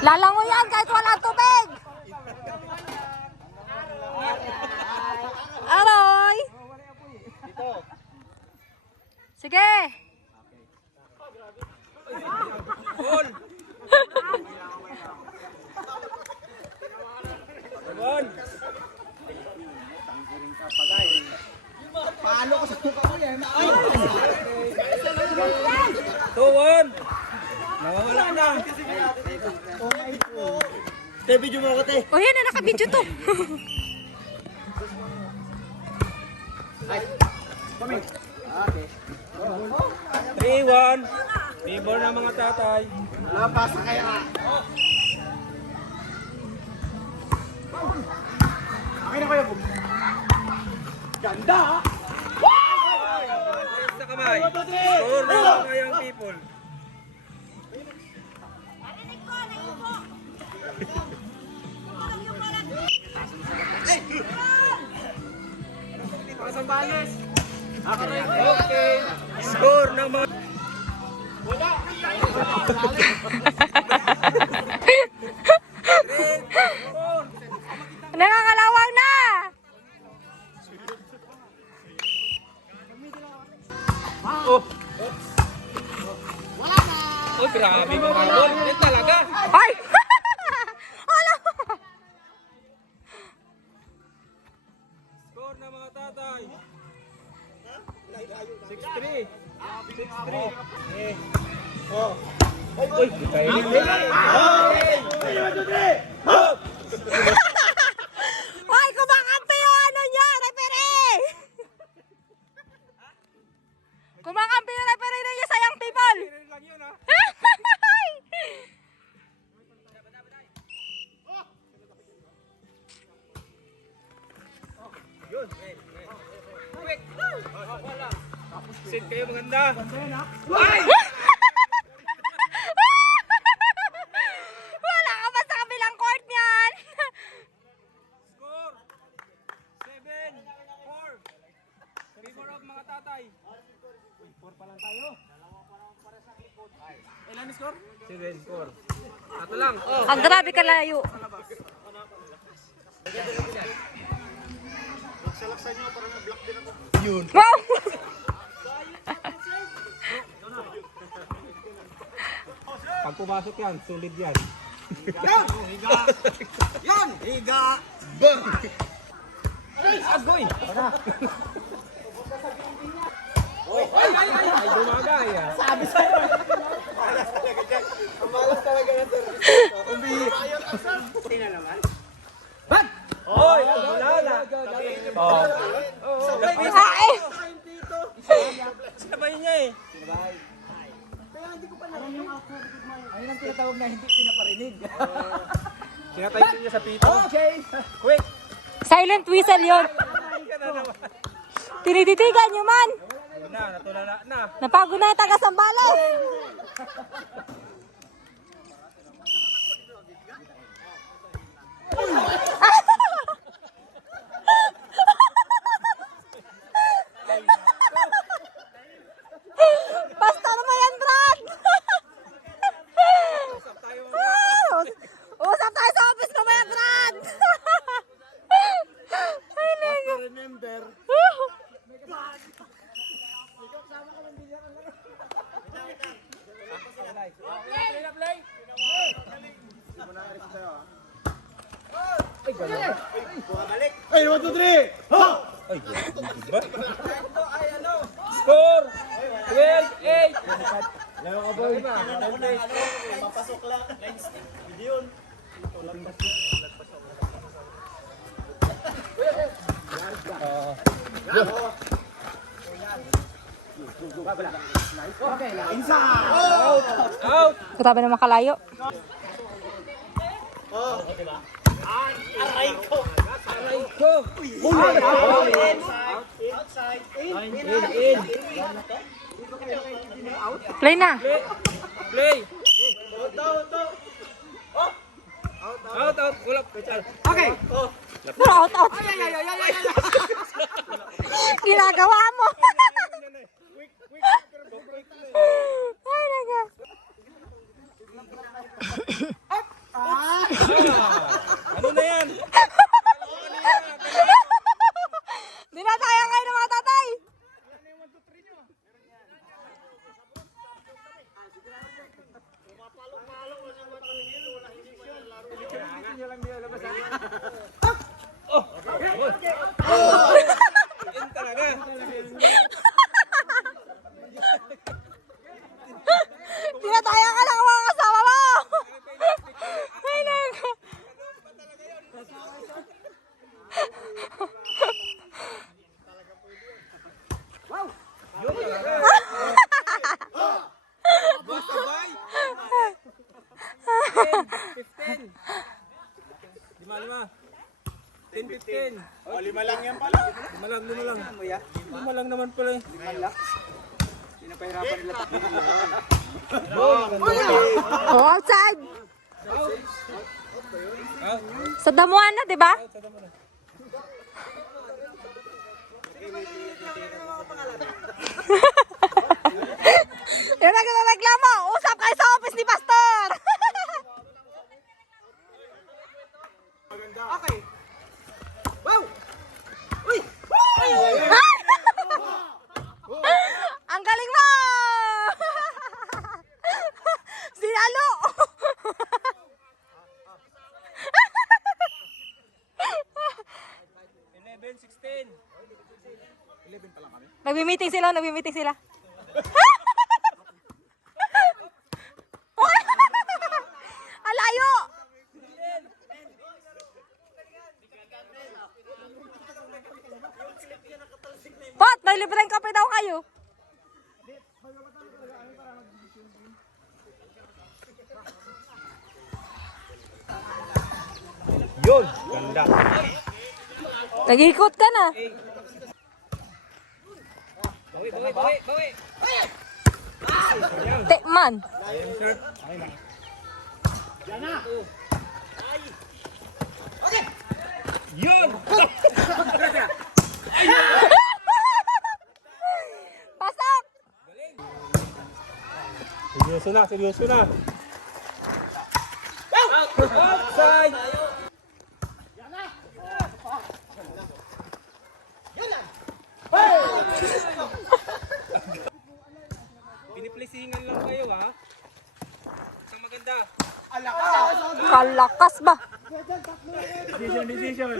Lalangoy yan kahit wala tubig. Aroy. Sige. Gol! Gol! Paano ko sa tuka mo yan? Ay! 2-1! Nawawala na! Okay po. Te, video mo ako, te. O yan na, naka-video to. Okay. 3-1! Favor ng mga tatay. Labas na kaya. Akin na kayo, Bob. Ganda! Sa kamay. Score ng mga young people. Okay. Score ng mga... Nakakalawang na. Oh! Oh, grabe mga gol. Yan talaga. Ay! Hala! Score ng mga tatay. 6-3. 6-3. Oh. Uy, tayo. Ay, kumakampi yung ano niya, referee! Kumakampi yung referee niya sa young people! Lang yun, ha? Yun. Quick. Sit kayo maganda. Ay! Wala ka ba sa kabilang court niyan? Score. 7-4. Favor of mga tatay. 4 pa lang tayo. Ilan ni score? 7-4. Ato lang. Oh. Ang grabe ka layo. Salaksan nyo para na-block din ako. Wow! Pag pumasok yan, sulit yan. Yan! Higa! Yan! Higa! Bang! Agoy! Ay, dumagay ah. Sabi sa'yo! Malas talaga dyan. Ang malas talaga na sir. Hindi na naman. Bang! Hoy, wala na. Oh. Ay! Sabay niya eh. Kaya hindi ko pa narinig. Ayun ang tinatawag na hindi pinaparinig. Sinatay niya sa pito. Okay! Quick! Silent whistle yun. Ay ka na naman. Tinititigan nyo man. Ayun na, natulala na. Napagod na yung taga-Sambales. Basta naman yan, Brad. Usap tayo. Usap tayo sa office mamaya, Brad. Ay, nega. Remember, ay, 1, 2, 3! Ha! Ay, ba? Score! 12-8! Lalo ka, boy. Mapasok lang. Yun. Okay, insa! Out! Grabe naman kalayo. Aray ko! Outside. In. Play na. Play! Out. Out! Wala. Okay. Pero out. Ginagawa mo. Ay, naga. nyo lang nilalabas sa akin. Yan talaga. Tinataya ka lang ang mga kasama mo! Ay, naku. Sabay! 10, 15. Lima. 10, 15. O, 5 lang yan pala. Lima lang. Lima lang naman pala eh. Pinapahirapan nila tapunin yun. Oh, outside! Sa damuhan na, di ba? Yung nagreklamo, usap kayo sa office ni Pastor! Okay. Wow! Uy! Ang galing mo! Sinalo! 11, 16. Nagmi-meeting sila. Alayo! Pot, may libreng kape daw kayo. Yun! Ganda. Nag-ikot ka na. Bawi. Tekman. Yun! Pasok! Seryoso na. Outside! Piniplisingan lang kayo ha. Isang maganda. Kalakas ba? Decision.